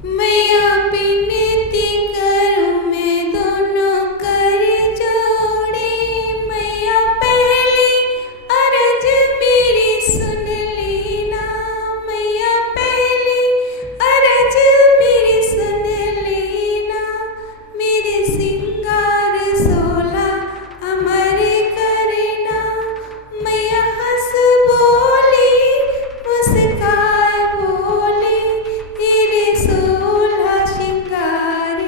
मैया विनती करूं मैं दोनों कर जोड़े, मैया पहली अर्ज मेरी सुन लेना, मैया पहली अर्ज मेरी सुन लेना, मेरे सिंगार सोला अमर करना, मैया हंस बोली मुस्काए बोली, तेरे सोलह श्रृंगार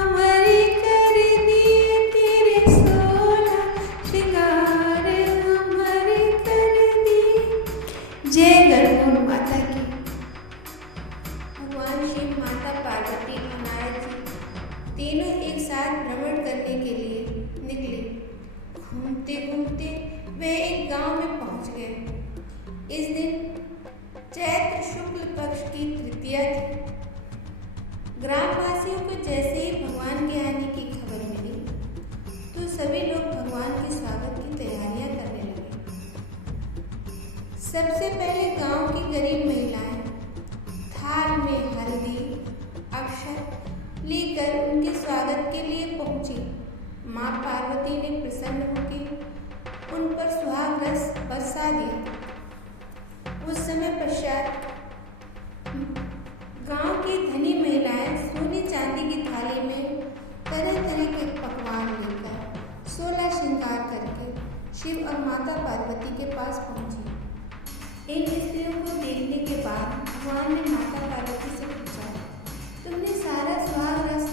अमर कर दिए, तेरे सोलह श्रृंगार अमर कर दिए। जय गरुड़ माता की। भगवान शिव, माता पार्वती और नारद जी तीनों एक साथ भ्रमण करने के लिए निकले। घूमते घूमते वे एक गांव में पहुंच गए। इस दिन चैत्र शुक्ल पक्ष की तृतीया थी। ग्रामवासियों को जैसे ही भगवान के आने की खबर मिली तो सभी लोग भगवान के स्वागत की तैयारियां करने लगे। सबसे पहले गांव की गरीब महिलाएं थाल में हल्दी अक्षत लेकर उनके स्वागत के लिए पहुंची। माँ पार्वती ने प्रसन्न होकर उन पर सुहाग रस बरसा दिया। उस समय पश्चात गांव की धनी महिलाएं सोने चांदी की थाली में तरह तरह के पकवान लेकर 16 श्रृंगार करके शिव और माता पार्वती के पास पहुंची। इन स्त्रियों को देखने के बाद भगवान ने माता पार्वती से पूछा, तुमने सारा सुहाग रस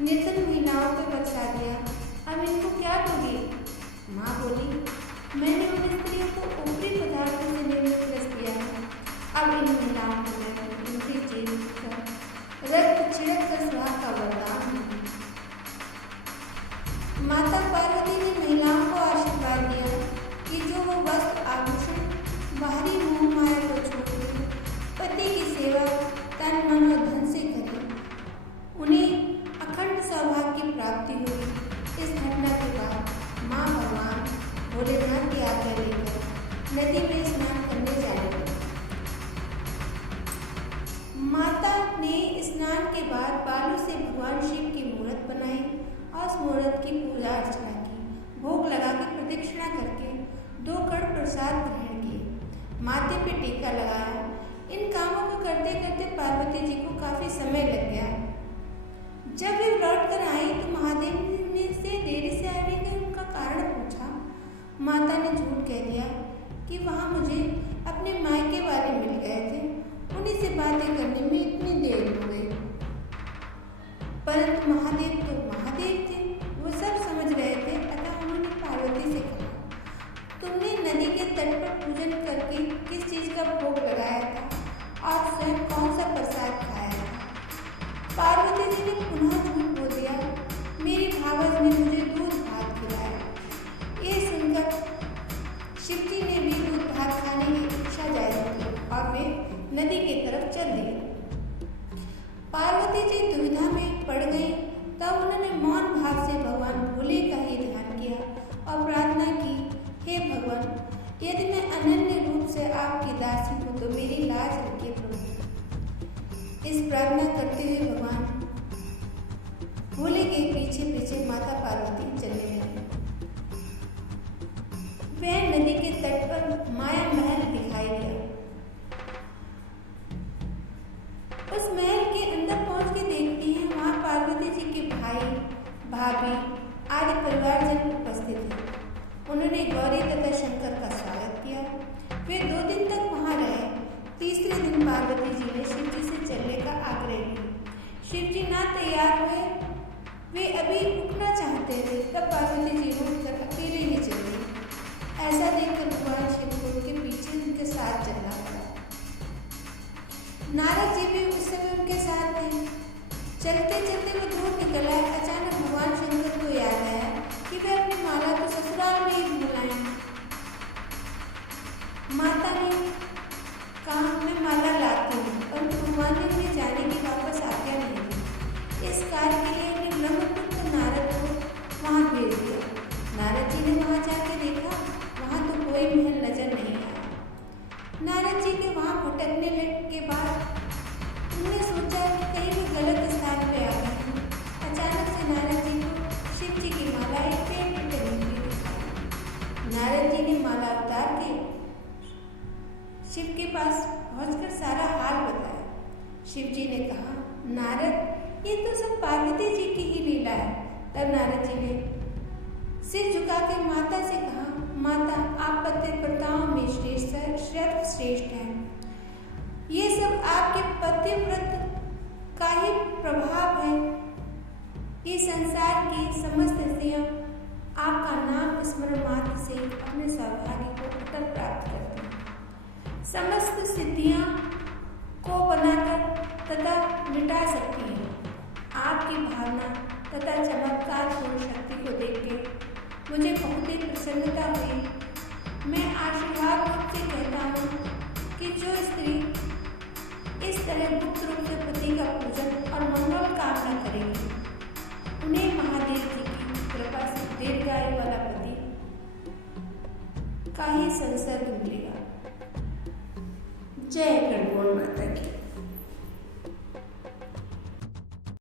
निर्धन महिलाओं पर बरसा दिया, अब इनको क्या दोगे? माँ बोली, मैंने उन स्त्रियों को ऊपरी पदार्थों से निर्मित रस दिया है, अब इन महिलाओं को मैं उनके चेहरे पर रक्त छिड़क कर सुहाग का वरदान दूंगी। माता पार्वती ने महिलाओं को आशीर्वाद दिया कि जो वो वस्त्र आभूषण बाहरी मोह माया को छोड़कर पति की सेवा तन मन और धन से करें, उन्हें अखंड सौभाग्य की प्राप्ति हुई। इस घटना के बाद माँ भगवान भोलेनाथ की आज्ञा लेकर नदी में स्नान करने जाने लगी। माता ने स्नान के बाद बालू से भगवान शिव की मूर्त बनाई और उस मूर्त की पूजा अर्चना की। भोग लगाकर प्रदक्षिणा करके 2 कण प्रसाद ग्रहण किए। माथे पे टीका लगाया। इन कामों को करते करते पार्वती जी को काफी समय लग गया। जब वे लौट कर आई तो महादेव ने से देरी से आने का उनका कारण पूछा। माता ने झूठ कह दिया कि वहाँ मुझे अपने मायके वाले मिल गए थे, उन्हीं से बातें करने में इतनी देर हो गई। परंतु महादेव तो महादेव थे, वो सब समझ रहे थे। अतः उन्होंने पार्वती से कहा, तुमने नदी के तट पर पूजन करके किस चीज का भोग लगाया था और स्वयं कौन सा प्रसाद खाया था? पार्वती जी ने पुनः झूठ बोल दिया, मेरी भावज ने मुझे दूध भात खिलाया। ये सुनकर शिव जी ने भी दूध भात खाने की इच्छा जाहिर की और वे नदी की तरफ चल दिए। पार्वती जी दुविधा में पड़ गई। तब उन्होंने मौन भाव से भगवान भोले का ही ध्यान किया और प्रार्थना की, हे भगवान, यदि मैं अनन्य रूप से आपकी दासी हूँ तो मेरी लाज रखिए प्रभु। इस प्रार्थना करते हुए भगवान भोले के पीछे पीछे माता पार्वती चलने लगी। वह नदी के तट पर माया महल दिखाई दिया। उस महल के अंदर पहुंच के देखती हैं वहां पार्वती जी के भाई भाभी आदि परिवारजन उपस्थित हैं। उन्होंने गौरी तथा शंकर का स्वागत किया। वे 2 दिन तक वहां रहे। तीसरे दिन पार्वती जी ने शिव जी से चलने का आग्रह किया। शिव जी ना तैयार हुए। वे अभी उठना चाहते थे, तब पार्वती जी उठकर अकेले ही चली। ऐसा देखकर भगवान शिव को उनके पीछे उनके साथ चलना पड़ा। नारद जी भी उस समय उनके साथ थे। चलते चलते वो दूर निकल आए। अचानक भगवान शंकर को याद आया कि वे अपनी माला को ससुराल में ही भूल आए। माता ने कहा, मैं माला लाती हूँ, परंतु भगवान ने उन्हें जाने की वापस आज्ञा नहीं दी। इस कार्य के लिए उन्हें ब्रह्मपुत्र नारद को वहाँ भेज दिया। नारद जी ने वहाँ जाके देखा, वहाँ तो कोई महल नजर नहीं आया। नारद जी के वहाँ भटकने के बाद उन्होंने सोचा कि कहीं ने माला उतार के शिव के पास पहुंचकर सारा हाल बताया। शिव जी ने कहा, नारद, ये तो सब पार्वती जी की ही लीला है। तब नारद जी ने सिर झुकाकर माता से कहा, माता, आप पतिव्रताओं में सर्वश्रेष्ठ हैं। ये सब आपके पतिव्रत का ही प्रभाव है। ये संसार की समस्त स्त्रियां आपका नाम स्मरण मात्र से अपने सौभाग्य को अटल प्राप्त करती हैं। समस्त सिद्धियां को बनाकर तथा मिटा सकती हैं। आपकी भावना तथा चमत्कारपूर्ण शक्ति को देख के मुझे बहुत ही प्रसन्नता हुई। मैं आशीर्वाद रूप से कहता हूँ कि जो स्त्री इस तरह गुप्त रूप से पति का पूजन और मंगल कामना करेगी, उन्हें महादेव जी की कृपा से दीर्घायु वाला पति का ही संसर्ग मिलेगा। जय गणगौर माता की।